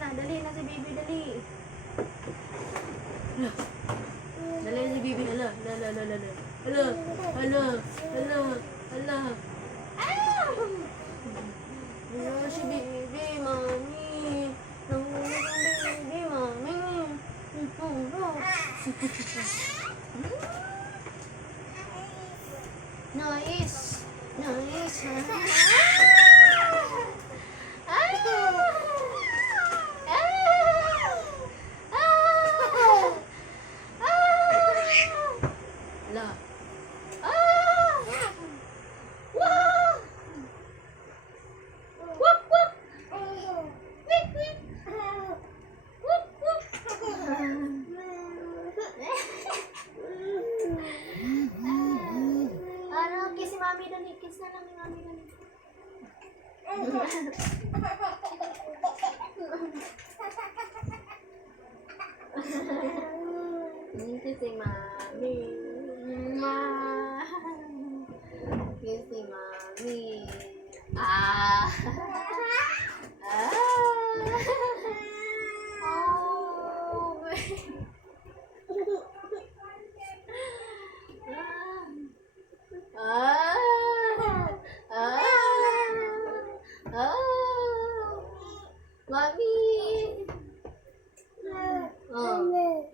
Dali na si baby, dali. Dali si baby, hala. Hala si baby, mami. Nahulog ang baby, mami. Nice. La. Wow. Whoop whoop. Wik wik. Whoop whoop. Ano, kiss si mami dali. Kiss na lang ni mami dali. Kiss si mami. Kiss si mami. Ah. Mami.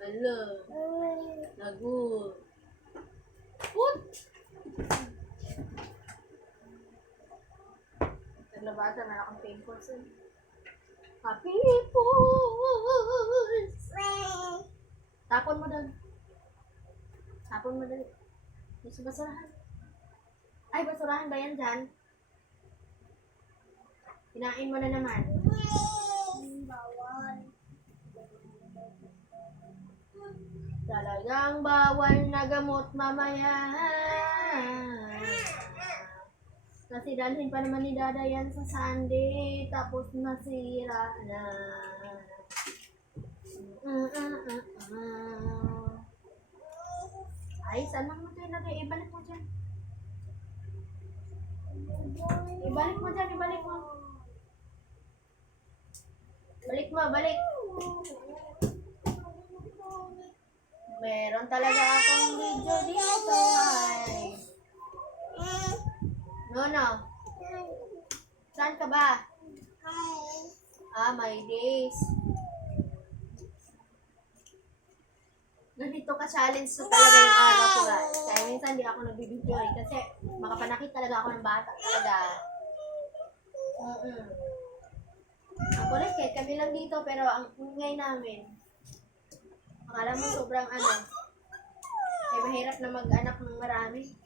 Hello. Lagu. Put. Naglabasa na akong pimples. Pimples. Tapon mo doon. Gusto basurahan. Ay, basurahan ba yan dyan? Kinain mo na naman. Bawal. Talagang bawal na gamot mamaya. Kasi dalhin pa naman ni Dada yan sa Sunday. Tapos nasira na. Ay, saan lang mo ito ilagay? Ibalik mo dyan. Ibalik mo. Balik. Meron talaga akong video dito. No. Saan ka ba? My days. Ganito ka-challenge so talaga yung araw ko ba? Kaya minsan hindi ako nagbibideo kasi makapanakit talaga ako ng bata talaga. Ang kulit kahit kami lang dito pero ang ingay namin. Akala mo sobrang eh mahirap na mag-anak ng marami.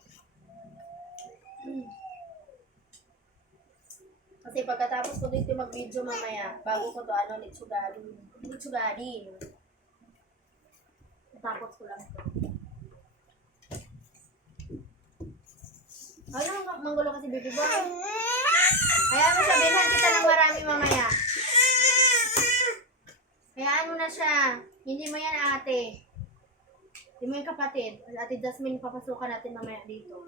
Kasi pagkatapos ko dito mag-video mamaya, bago ko to nitsugadi. Tapos ko lang ito. Ano ang manggulo kasi baby boy? Kaya mo sabihin kita ng marami mamaya. Hayaan mo na siya. Hindi mo yan ate. Hindi mo yung kapatid. Ate Jasmine, papasukan natin mamaya dito.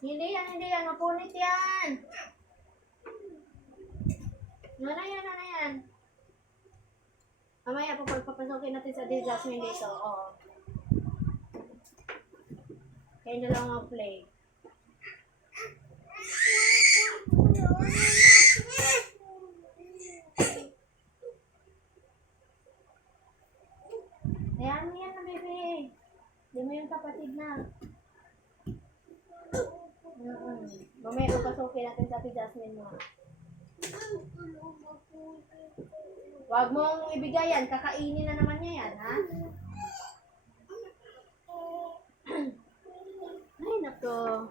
Hindi yan. Mapunit yan. Ano yan. Mamaya, papasukin natin sa Ate Jasmine dito. Oo. Kaya na lang mag-play. Hayaan mo yan na, baby. Hindi mo yung kapatid na. Mamaya, papasukin natin sa Ate Jasmine mo. Huwag mong ibigay yan. Kakainin na naman niya yan, ha? Ay, nako.